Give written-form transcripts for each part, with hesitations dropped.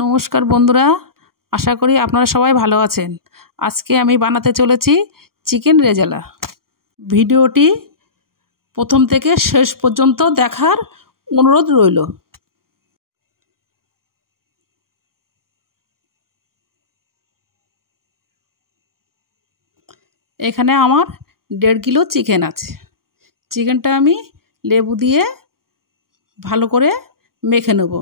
নমস্কার বন্ধুরা, আশা করি আপনারা সবাই ভালো আছেন। আজকে আমি বানাতে চলেছি চিকেন রেজালা। ভিডিওটি প্রথম থেকে শেষ পর্যন্ত দেখার অনুরোধ রইল। এখানে আমার 1.5 কিলো চিকেন আছে। চিকেনটা আমি লেবু দিয়ে ভালো করে মেখে নেব।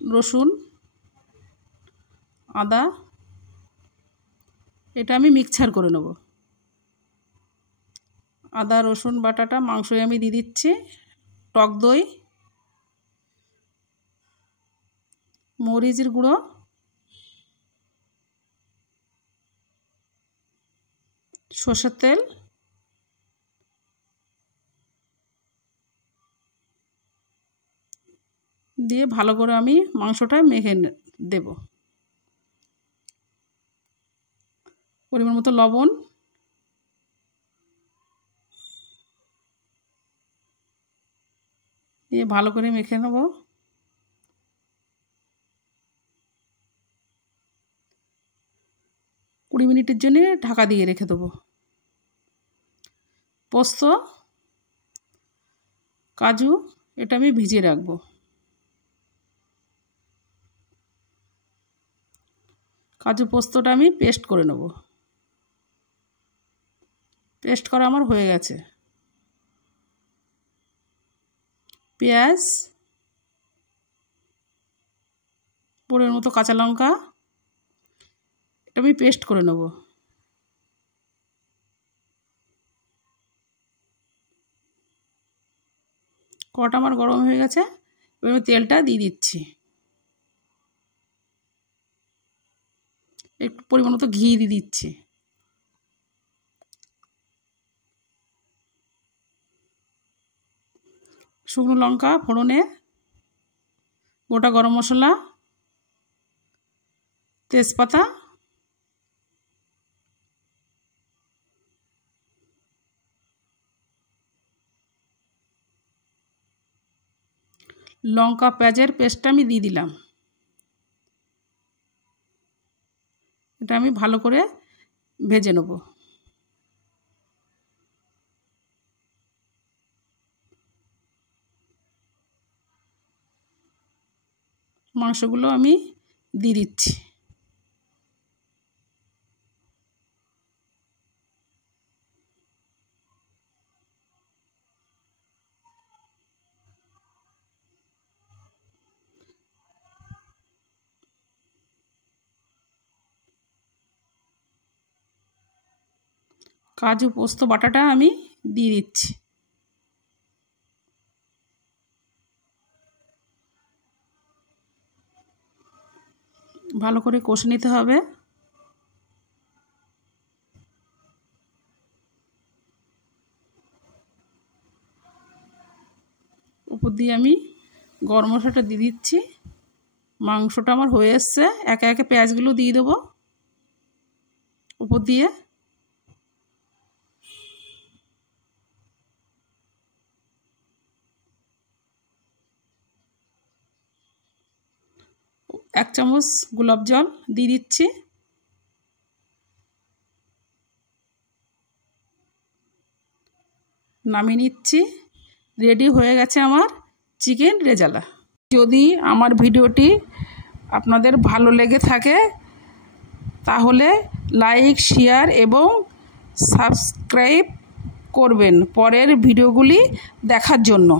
রসুন, আদা এটা আমি মিক্সচার করে নেব। আদা রসুন বাটাটা মাংসে আমি দিয়ে দিচ্ছি। টক দই, মরিচের গুঁড়ো, সরষের তেল, দিয়ে ভালো করে আমি মাংসটা মেখে দেব। পরিমাণ মতো লবণ, দিয়ে ভালো করে মেখে নেব। কুড়ি মিনিটের জন্য ঢাকা দিয়ে রেখে দেবো। পোস্ত, কাজু এটা আমি ভিজিয়ে রাখবো। কাজু পোস্তটা আমি পেস্ট করে নেব। পেস্ট করা আমার হয়ে গেছে। পেঁয়াজ, পরিমাণ মতো কাঁচা লঙ্কা এটা আমি পেস্ট করে নেব। কড়াটা আমার গরম হয়ে গেছে, এবার আমি তেলটা দিয়ে দিচ্ছি। একটু পরিমাণ মতো ঘি দিয়ে দিচ্ছি। শুকনো লঙ্কা ফোড়নে, গোটা গরম মশলা, তেজপাতা, লঙ্কা পেঁয়াজের পেস্টটা আমি দিয়ে দিলাম। এটা আমি ভালো করে ভেজে নেব। মাংসগুলো আমি দিয়ে দিচ্ছি। কাজু পোস্ত বাটাটা আমি দিয়ে দিচ্ছি। ভালো করে কষে নিতে হবে। উপর দিয়ে আমি গরম মশলাটা দিয়ে দিচ্ছি। মাংসটা আমার হয়ে এসছে। একে একে পেঁয়াজগুলো দিয়ে দেবো উপর দিয়ে। এক চামচ গোলাপ জল দিয়ে দিচ্ছি। নামিয়ে নিচ্ছি। রেডি হয়ে গেছে আমার চিকেন রেজালা। যদি আমার ভিডিওটি আপনাদের ভালো লেগে থাকে তাহলে লাইক, শেয়ার এবং সাবস্ক্রাইব করবেন পরের ভিডিওগুলি দেখার জন্য।